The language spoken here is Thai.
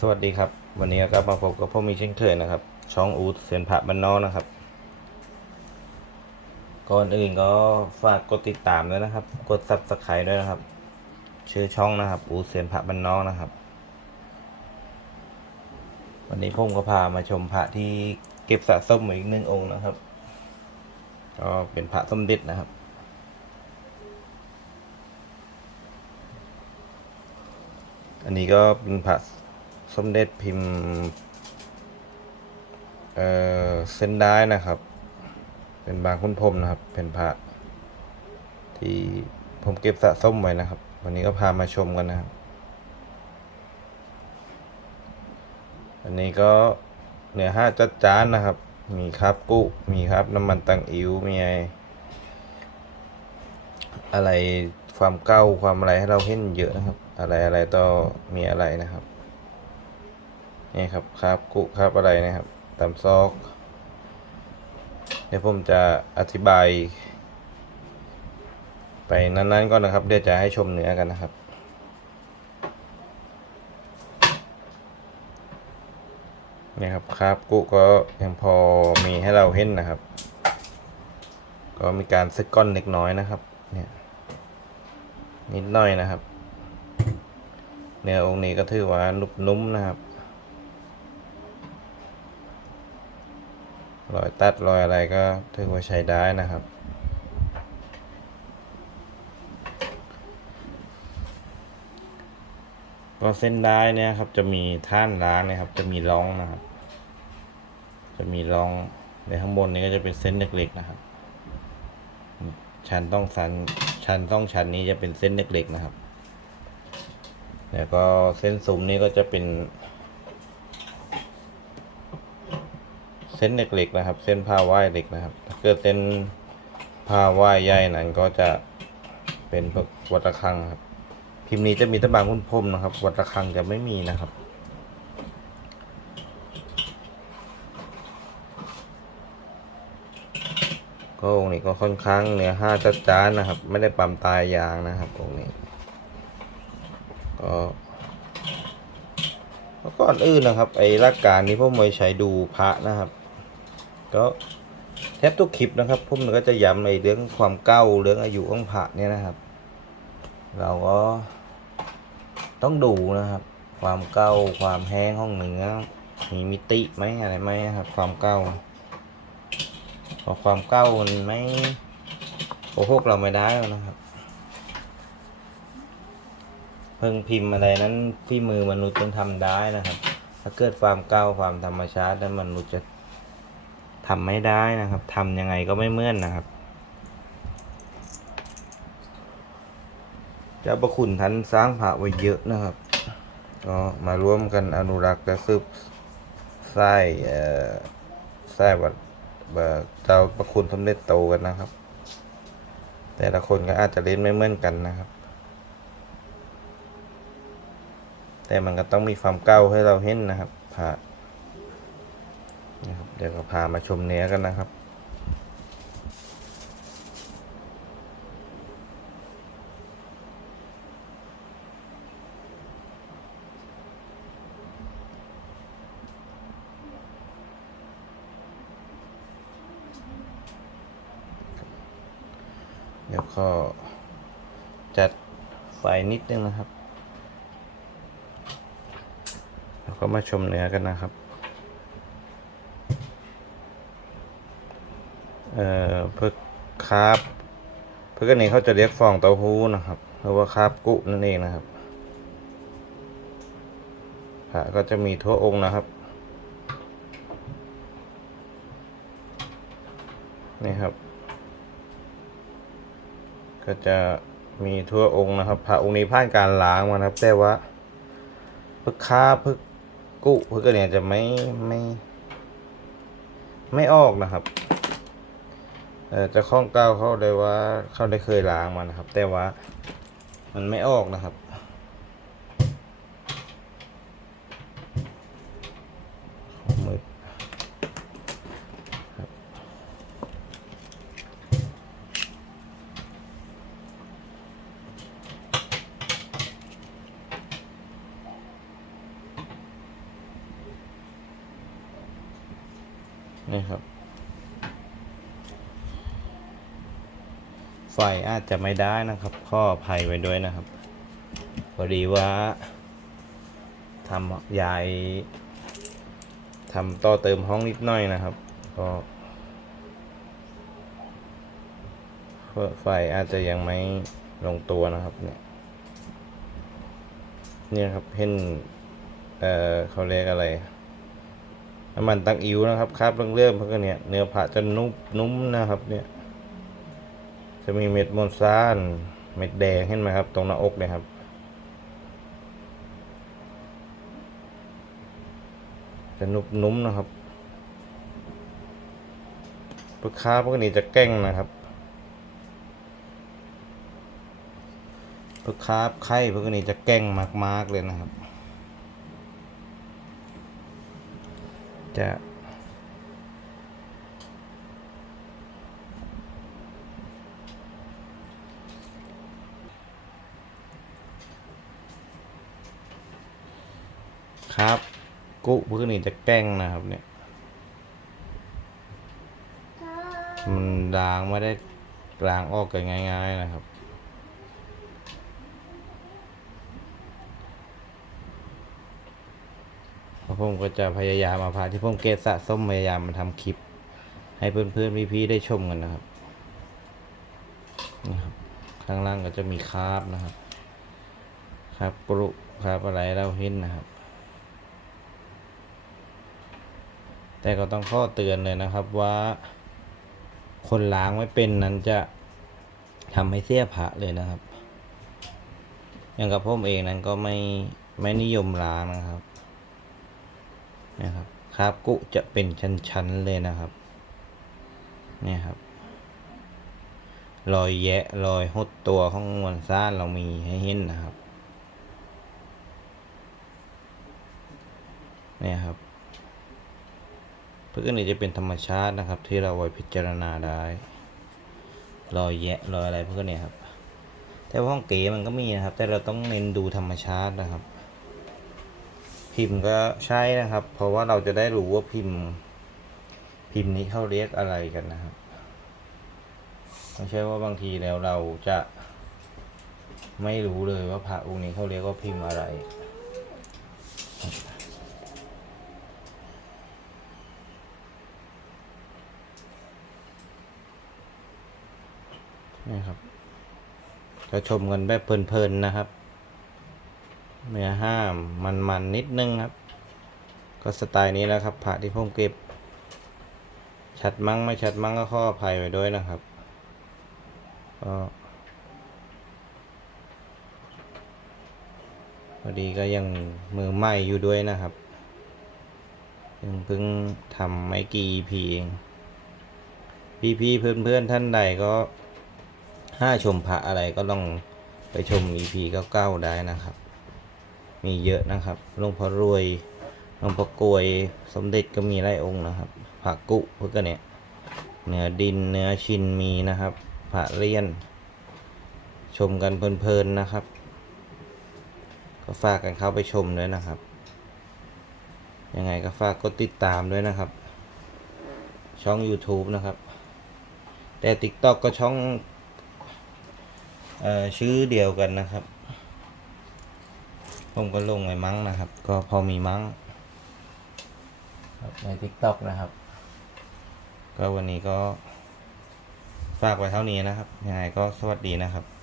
สวัสดีครับ วันนี้ก็มาพบกับพ่อมีเช่นเคยนะครับ ช่องอูดเซียนพระบ้านนอกนะครับ ก่อนอื่นก็ฝากกดติดตามด้วยนะครับ กด subscribe ด้วยนะครับ ชื่อช่องนะครับ อูดเซียนพระบ้านนอกนะครับ วันนี้ผมก็พามาชมพระที่เก็บสะสมอีกหนึ่งองค์นะครับ ก็เป็นพระสมเด็จนะครับอันนี้ก็เป็นพระ สมเด็จพิมพ์เอ่อเส้นได้นะครับ เป็นบางคุณพรมนะครับ เป็นพระที่ผมเก็บสะสมไว้นะครับ วันนี้ก็พามาชมกันนะครับ อันนี้ก็เนื้อห้าจัดจานนะครับ มีครับกุมีครับน้ำมันตังอิ๋วมีอะไรอะไรความเก้าความอะไรให้เราเห็นเยอะนะครับ อะไรอะไรต่อมีอะไรนะครับ นี่ครับครับกุครับอะไรนะครับตามซอก เดี๋ยวผมจะอธิบาย ไปนั้นๆก่อนนะครับ เดี๋ยวจะให้ชมเนื้อกันนะครับนี่ครับครับกุก็ยังพอมีให้เราเห็นนะครับ ก็มีการซึกก้อนเล็กน้อยนะครับ เนี่ยนิดหน่อยนะครับ เนื้อองค์นี้ก็ถือว่านุบนุ่มๆนะครับ รอยตัดรอยอะไรก็ถือว่าใช้ได้นะครับ ก็เส้นได้เนี่ยครับจะมีท่านล้างนะครับ จะมีร่องนะครับ จะมีร่องในข้างบนนี้ก็จะเป็นเส้นเล็กๆนะครับ ชั้นต้องสันชั้นต้องชั้นนี้จะเป็นเส้นเล็กๆนะครับ แล้วก็เส้นซุ้มนี้ก็จะเป็น ส้นเล็กๆนะครับ เส้นผ้าว่ายเล็กนะครับ ถ้าเกิดเส้นผ้าว่ายใหญ่นั้นก็จะเป็นพวกวัดระฆังครับ พิมพ์นี้จะมีตะบางพุ่นพรมนะครับ วัดระฆังจะไม่มีนะครับก็องค์นี้ก็ค่อนข้างเนื้อห้าจัดจ้านนะครับ ไม่ได้ปั๊มตายยางนะครับองค์นี้ ก็แล้วก่อนอื่นนะครับ ไอ้รากการนี้ผมว้ใช้ดูพระนะครับ ก็แทบทุกคลิปนะครับผมก็จะย้ำในเรื่องความเก้าเรื่องอายุของพระเนี่ยนะครับ เราก็ต้องดูนะครับ ความเก้าความแห้งของเนื้อมีมิติไหมอะไรไหมครับ ความเก้าเพอความเก้ามันไม่โกหกเราไม่ได้แล้วนะครับ เพิ่งพิมพ์อะไรนั้นที่มือมนุษย์ยังทำได้นะครับ ถ้าเกิดความเก้าความธรรมชาติแล้วมนุษย์จะ ทำไม่ได้นะครับทำยังไงก็ไม่เมื่อนนะครับ เจ้าประคุณท่านสร้างพระไว้เยอะนะครับ ก็มาร่วมกันอนุรักษ์และสืบสายเอ่อสายวัดเอ่อเจ้าประคุณสมเด็จโตกันนะครับ แต่ละคนก็อาจจะเล่นไม่เหมือนกันนะครับ แต่มันก็ต้องมีความเก้าให้เราเห็นนะครับพา นะครับเดี๋ยวก็พามาชมเนื้อกันนะครับ เดี๋ยวก็จัดไฟนิดนึงนะครับแล้วก็มาชมเนื้อกันนะครับ เอ่อเพื่อคาบเพื่อกันนี้เขาจะเรียกฟองเต้าหู้นะครับหรือว่าคาบกุนั่นเองนะครับพระก็จะมีทั่วองค์นะครับนี่ครับ ก็จะมีทั่วองค์นะครับพระองค์นี้ผ่านการล้างมานะครับ แต่ว่าพึกค้าพึกกุพึกกระเนี่ยจะไม่ไม่ ไม่ออกนะครับ แต่ข้องเก้าเขาเลยว่าเขาได้เคยล้างมานะครับ แต่ว่ามันไม่ออกนะครับนี่ครับ ไฟอาจจะไม่ได้นะครับ ข้ออภัยไว้ด้วยนะครับพอดีว่าทำย้ายทำต่อเติมห้องนิดหน่อยนะครับก็ไฟอาจจะยังไม่ลงตัวนะครับเนี่ยเนี่ยครับเห็นเอ่อเขาเรียกอะไรน้ำมันตังอิ๋วนะครับคราบเรื่องๆเพราะก็เนี่ยเนื้อผัจะนุ่มนุ่มนะครับเนี่ย จะมีเม็ดมอนซานเม็ดแดงเห็นไหมครับ ตรงหน้าอกเนี่ยครับ จะนุ่มนุ่มนะครับลูกค้าพวกนี้จะแกล้งนะครับลูกค้าไข้พวกนี้จะแกล้งมากๆเลยนะครับ จะ ครับ กุพวกนี้จะแกล้งนะครับ เนี่ย มันล้างไม่ได้ล้างออกกันง่าย ๆ นะครับเพราะผมก็จะพยายามมาพาที่ผมเกตสะสมพยายามมาทำคลิป ให้เพื่อนๆพี่ๆได้ชมกันนะครับนะครับ ข้างล่างก็จะมีคราบนะครับครับกรุคราบอะไรเราเห็นนะครับ แต่ก็ต้องข้อเตือนเลยนะครับว่า คนล้างไม่เป็นนั้นจะทำให้เสียพระเลยนะครับ อย่างกับผมเองนั้นก็ไม่ไม่นิยมล้างนะครับนะครับคราบกุจะเป็นชั้นๆเลยนะครับเนี่ยครับ รอยแยะรอยหดตัวของมวลสารเรามีให้เห็นนะครับเนี่ยครับ พื่อนนี้จะเป็นธรรมชาตินะครับ ที่เราไว้พิจารณาได้รอยแยะรอยอะไรพวกนี้ครับ แต่ว่าห้องเก๋มันก็มีนะครับ แต่เราต้องเน้นดูธรรมชาตินะครับ พิมพ์ก็ใช่นะครับ เพราะว่าเราจะได้รู้ว่าพิมพ์ พิมพ์นี้เขาเรียกอะไรกันนะครับไม่ใช่ว่าบางทีแล้วเราจะไม่รู้เลยว่าพระองค์นี้เขาเรียกว่าพิมพ์อะไร นี่ครับก็ชมกันแบบเพลินๆนะครับ เนื้อห้ามมันๆนิดนึงครับ ก็สไตล์นี้แล้วครับพระที่ผมเก็บ ชัดมั้งไม่ชัดมั้งก็ข้ออภัยไว้ด้วยนะครับก็พอดีก็ยังมือใหม่อยู่ด้วยนะครับยังเพิ่งทำไม่กี่ EP เองพี่ๆเพื่อนๆท่านใดก็ ถ้าชมพระอะไรก็ลองไปชม EP เก้าๆได้นะครับ มีเยอะนะครับหลวงพ่อรวยหลวงพ่อกลวยสมเด็จก็มีหลายองค์นะครับพระกุพวกเนี่ยเนื้อดินเนื้อชินมีนะครับพระเลียน ชมกันเพลินๆนะครับ ก็ฝากกันเข้าไปชมด้วยนะครับ ยังไงก็ฝากกดติดตามด้วยนะครับ ช่อง YouTube นะครับ แต่ TikTok ก็ช่อง ชื่อเดียวกันนะครับ ผมก็ลงไว้มั้งนะครับ ก็พอมีมั้งใน TikTok นะครับ ก็วันนี้ก็ฝากไว้เท่านี้นะครับ ยังไงก็สวัสดีนะครับ